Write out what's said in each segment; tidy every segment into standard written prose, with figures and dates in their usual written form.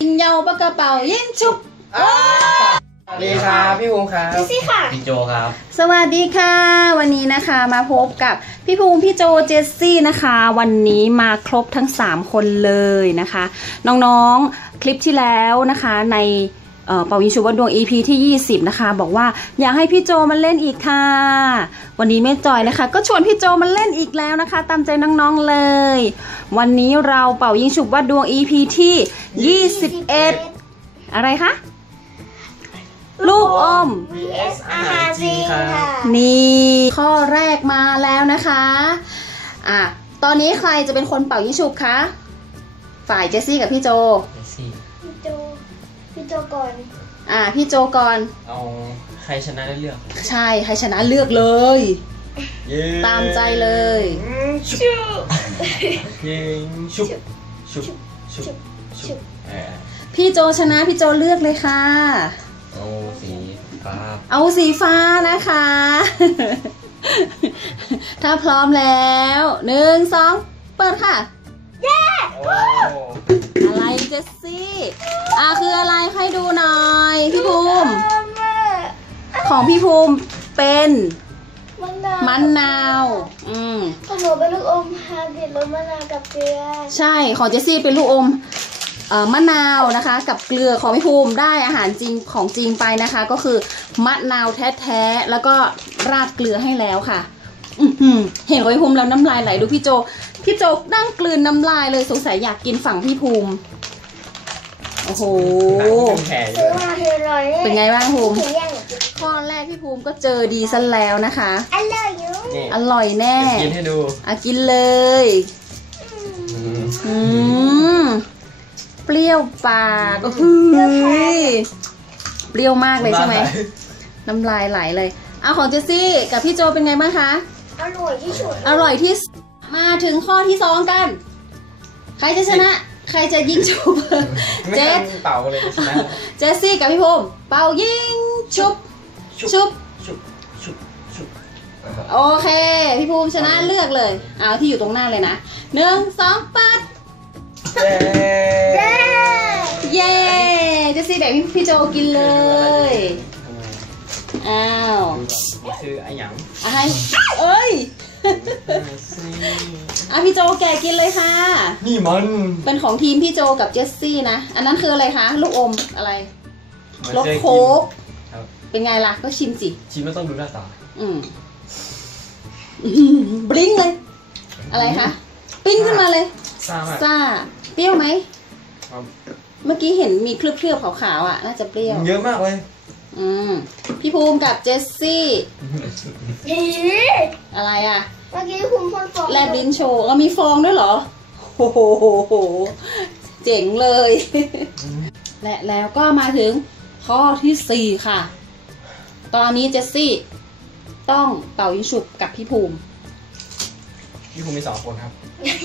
ยิงเยาปากกระเป๋ายิงชุบสวัสดีครับพี่ภูมิครับเจสซี่ค่ะพี่โจครับสวัสดีค่ะวันนี้นะคะมาพบกับพี่ภูมิพี่โจเจสซี่นะคะวันนี้มาครบทั้ง3คนเลยนะคะน้องๆคลิปที่แล้วนะคะในเป่ายิงฉุบวัดดวง EP ที่20นะคะบอกว่าอยากให้พี่โจมาเล่นอีกค่ะวันนี้แม่จอยนะคะก็ชวนพี่โจมาเล่นอีกแล้วนะคะตามใจน้องๆเลยวันนี้เราเป่ายิงฉุบวัดดวง EP ที่21อะไรคะลูกอม vs อาหารจริงค่ะนี่ข้อแรกมาแล้วนะคะตอนนี้ใครจะเป็นคนเป่ายิงฉุบคะฝ่ายเจสซี่กับพี่โจพี่โจก่อนพี่โจก่อนเอาใครชนะได้เลือกใช่ใครชนะเลือกเลยตามใจเลยชุบยิงชุบชุบชุบชุบพี่โจชนะพี่โจเลือกเลยค่ะเอาสีฟ้านะคะถ้าพร้อมแล้ว1 2เปิดค่ะเย้อะไรเจสซี่คืออะไรให้ดูหน่อยพี่ภูมิของพี่ภูมิเป็นมะนาวของหนูเป็นลูกอมฮาร์ดรสมะนาวกับเกลือใช่ของเจสซี่เป็นลูกอมมะนาวนะคะกับเกลือของพี่ภูมิได้อาหารจริงของจริงไปนะคะก็คือมะนาวแท้ๆแล้วก็ราดเกลือให้แล้วค่ะเห็นของพี่ภูมิแล้วน้ำลายไหลดูพี่โจนั่งกลืนน้ำลายเลยสงสัยอยากกินฝั่งพี่ภูมิโอ้โหเป็นไงบ้างภูมิข้อแรกพี่ภูมิก็เจอดีซะแล้วนะคะอร่อยแน่กินให้ดูกินเลยเปรี้ยวปากก็คือเปรี้ยวมากเลยใช่ไหมน้ำลายไหลเลยของเจสซี่กับพี่โจเป็นไงบ้างคะอร่อยที่สุดมาถึงข้อที่2กันใครจะชนะใครจะยิงชุบเจสเป่าเลยชนะเจสซี่กับพี่ภูมิเป่ายิงชุบโอเคพี่ภูมิชนะเลือกเลยที่อยู่ตรงหน้าเลยนะ1 2เปิดเย้เจสซี่แบ่งพี่โจกินเลยคือไอ้หยังให้พี่โจแกกินเลยค่ะนี่มันเป็นของทีมพี่โจกับเจสซี่นะอันนั้นคืออะไรคะลูกอมอะไรรสโค้กเป็นไงล่ะก็ชิมสิชิมไม่ต้องดูหน้าตาบลิ้งเลยอะไรคะปิ้งขึ้นมาเลยซ่าเปรี้ยวไหมเมื่อกี้เห็นมีเคลือบขาวๆน่าจะเปรี้ยวเยอะมากเลยพี่ภูมิกับเจสซี่อะไรเมื่อกี้ภูมิพ่นฟองแลบลิ้นโชว์มีฟองด้วยเหรอโอ้โหเจ๋งเลยและแล้วก็มาถึงข้อที่4ค่ะตอนนี้เจสซี่ต้องเป่ายิงฉุบกับพี่ภูมิมี2 คนครับ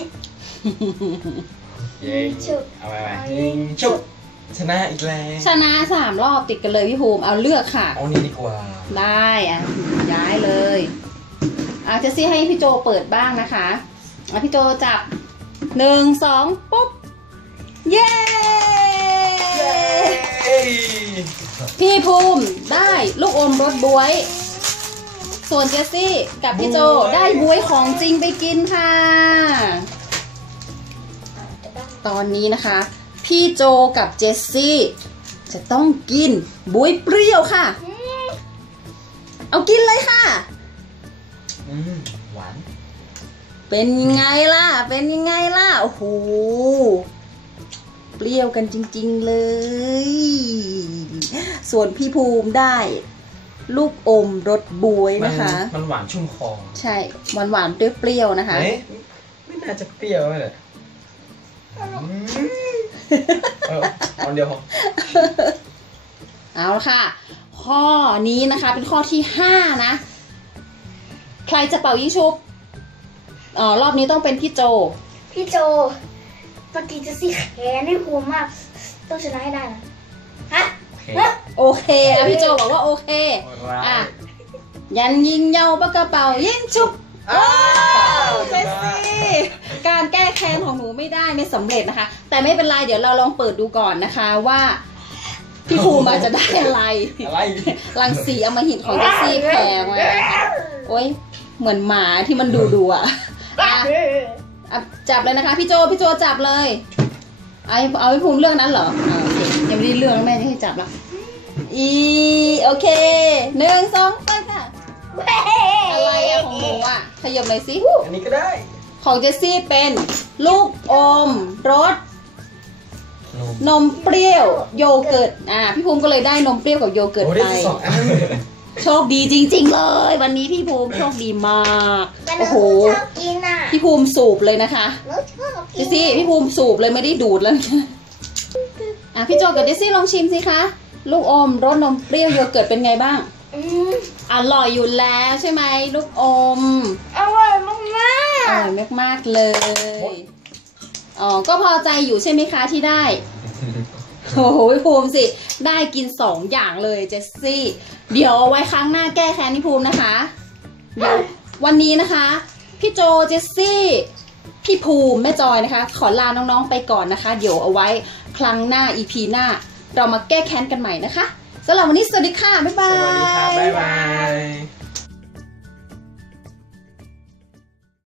ยิงฉุบเอาไปยิงฉุบชนะอีกแล้วชนะ3 รอบติดกันเลยพี่ภูมิเอาเลือกค่ะเอานี่ดีกว่าได้ย้ายเลยเจสซี่ให้พี่โจเปิดบ้างนะคะพี่โจจับ1 2ปุ๊บเย้พี่ภูมิได้ลูกอมรสบ๊วยส่วนเจสซี่กับพี่โจได้บ๊วยของจริงไปกินค่ะตอนนี้นะคะพี่โจกับเจสซี่จะต้องกินบ๊วยเปรี้ยวค่ะเอากินเลยค่ะหวานเป็นยังไงล่ะโอ้โหเปรี้ยวกันจริงๆเลยส่วนพี่ภูมิได้ลูกอมรสบ๊วยนะคะมันหวานชุ่มคอใช่หวานเปรี้ยวๆนะคะไม่น่าจะเปรี้ยวเลยเอาเดียวพอเอาละค่ะข้อนี้นะคะเป็นข้อที่5นะใครจะเป่ายิงฉุบรอบนี้ต้องเป็นพี่โจเมื่อกี้จะซี่แขนให้ภูมิมากต้องชนะให้ได้นะโอเคพี่โจบอกว่าโอเคยันยิงเยาปากกระเป๋ายิงฉุบเจสซี่กาการแก้แค้นของหนูไม่ได้ไม่สำเร็จนะคะ แต่ไม่เป็นไรเดี๋ยวเราลองเปิดดูก่อนนะคะว่าพี่ภูมิจะได้อะไรอะไรรังสีอำมหิตของเจสซี่แพงไว้นะคะโอ๊ยเหมือนหมาที่มันดูอ่ะอ่ะจับเลยนะคะพี่โจจับเลยเอาพี่ภูมิเรื่องนั้นเหรอโอเคยังไม่ได้เรื่องแล้วแม่จะให้จับแล้วโอเค1 2ไปค่ะอะไรอะของหนูอะขยับเลยสิอันนี้ก็ได้ของเจสซี่เป็นลูกอมรสนมเปรี้ยวโยเกิร์ตพี่ภูมิก็เลยได้นมเปรี้ยวกับโยเกิร์ตโอ้ไปได้2 อันโชคดีจริงๆเลยวันนี้พี่ภูมิโชคดีมากแต่หโอ้นูโหชอบกินอ่ะพี่ภูมิสูบเลยนะคะหนูชอบเจกิสซี่พี่ภูมิสูบเลยไม่ได้ดูดแล้วพี่โจกับเจสซี่ลองชิมสิคะลูกอมรสนมเปรี้ยวโยเกิร์ตเป็นไงบ้างมอร่อยอยู่แล้วใช่ไหมลูกอมอร่อยมากอร่อยมากๆเลยก็พอใจอยู่ใช่ไหมคะที่ได้โอ้โหพี่ภูมิสิได้กิน2 อย่างเลยเจสซี่เดี๋ยวเอาไว้ครั้งหน้าแก้แค้นพี่ภูมินะคะเดี๋ยววันนี้นะคะพี่โจเจสซี่พี่ภูมิแม่จอยนะคะขอลาน้องๆไปก่อนนะคะเดี๋ยวเอาไว้ครั้งหน้า EP หน้าเรามาแก้แค้นกันใหม่นะคะสำหรับวันนี้สวัสดีค่ะบ๊ายบาสวัสดีครับยบ๊ายบาย